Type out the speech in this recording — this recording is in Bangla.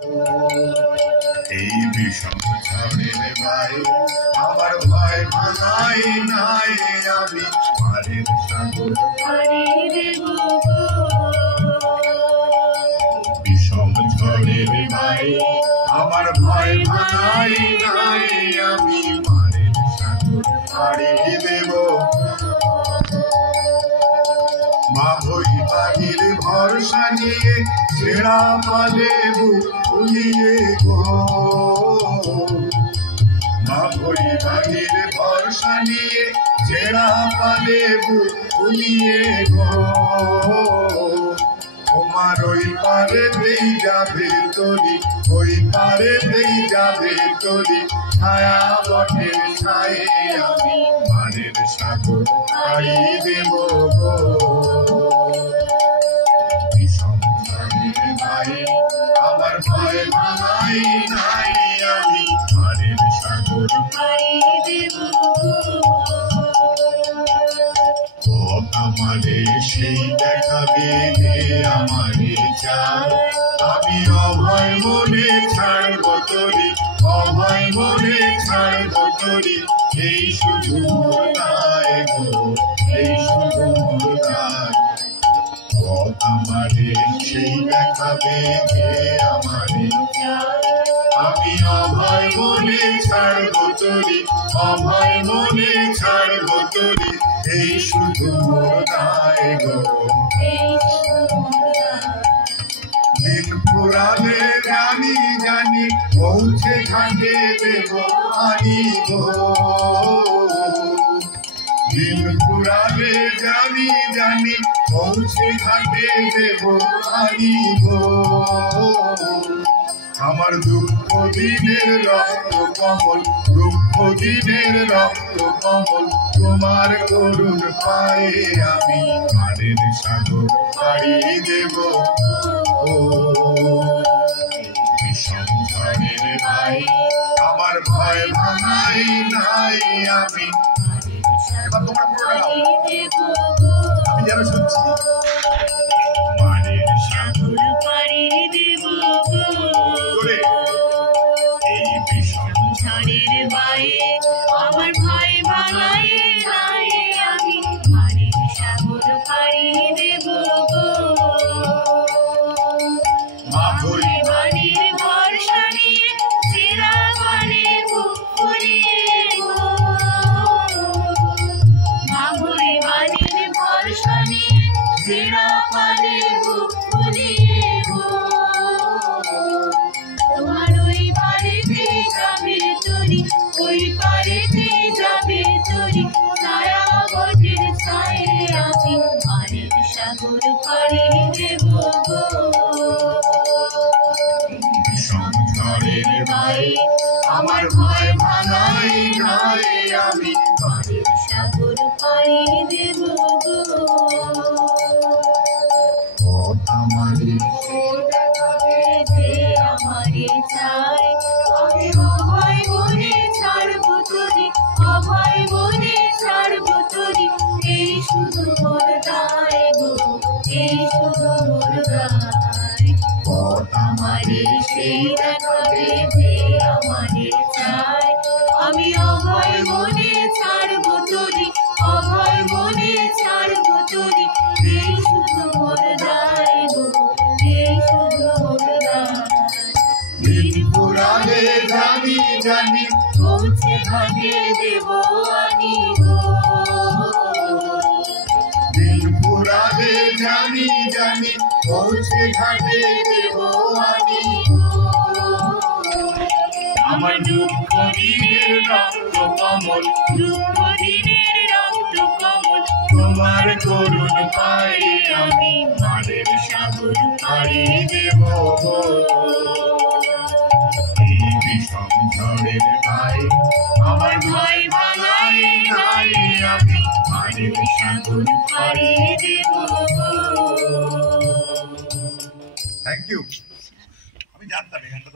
এই বিষম ঝড়ের গায়ে আমার ভয় ভাঙাই নাই, আমি পারের সাগর পাড়ি দেব। বিষম ঝড়ের গায়ে আমার ভয় ভাঙাই নাই, আমি পারের সাগর পাড়ি দেব। মাঘই পানির ভরসা নিয়ে ছেড়া পালে বুক ফুলিয়ে গো। মাঘই পানির ভরসা নিয়ে ছেড়া পালে বুক ফুলিয়ে গো। তোমার ওই পারেতেই যাবে তরি, ওই পারেতেই যাবে তরি, ছায়া বটের ছায়ে আমি পারের সাগর পাড়ি দেব গো। বিষম ঝড়ের গায়ে আমার ভয় ভাঙাই নাই, আমি পারের সাগর পাড়ি দেব গো। আমারে সেই দেখাবে হে আমারে চায়, আমি অভয় মনে ছাড়ব তরি, অভয় মনে ছাড়ব তরি, এই শুধু মোর দায় গো, এই শুধু মোর দায়। আমারে সেই দেখাবে হে আমারে চায়, আমি অভয় মনে ছাড়ব তরি, অভয় মনে ছাড়ব তরি, এই শুধু মোর দায় গো। দিন ফুরালে জানি জানি পৌঁছে ঘাটে দেব আনি গো। দিন ফুরালে জানি জানি পৌঁছে ঘাটে দেব আনি গো। আমার দুঃখ দিনের রক্ত কমল, দুঃখ দিনের রক্ত কমল, তোমার করুণ পায়ে আমি পারের সাগর পাড়ি দেব। বিষম ঝড়ের গায়ে আমার ভয় ভাঙাই নাই, আমি এবার তোমরা পুরোটা আমি যেন শুনছি। পারের সাগর পাড়ি দেব এই বিষম ঝড়ের গায়ে আমার ভয় ভাঙাই নাই, আমি পারের সাগর পাড়ি দেব গো। মাঘই পানির ভরসা নিয়ে ছেড়া পালে বুক ফুলিয়ে গো। মাঘই পানির ভরসা নিয়ে ছেড়া পালে বুক ফুলিয়ে গো। তোমার ওই পারেতে যাবে তরি, ওই পারেতে যাবে তরি, ছায়া বটের ছায়ে আমি পারের সাগর পাড়ি দেব গো। বিষম ঝড়ের গায়ে আমার ভয় ভাঙাই নাই, আমি পারের সাগর পাড়ি দেব গো। আমারে সেই দেখাবে যে আমারে চায়, আমি অভয় মনে ছাড়ব তরি, অভয় মনে ছাড়ব তরি, এই শুধু মোর দায় গো, এই শুধু মোর দায়। আমারে সেই দেখাবে যে আমারে চায়, আমি অভয় মনে ছাড়ব তরি, অভয় মনে ছাড়ব তরি, এই শুধু মোর দায় গো, এই শুধু মোর দায়। দিন ফুরালে জানি জানি পৌঁছে ঘাটে দেব আনি গো। দিন ফুরালে জানি জানি পৌঁছে ঘাটে দেব আনি গো। আমার দুঃখ দিনের রক্ত কমল, দুঃখ দিনের রক্ত কমল, তোমার করুণ পায়ে আমি পারের সাগর পাড়ি দেব গো। এই বিষম ঝড়ের গায়ে আমার ভয় ভাঙাই নাই, আমি পারের সাগর পাড়ি দেব গো। Thank you. আমি জানতাম এখানটা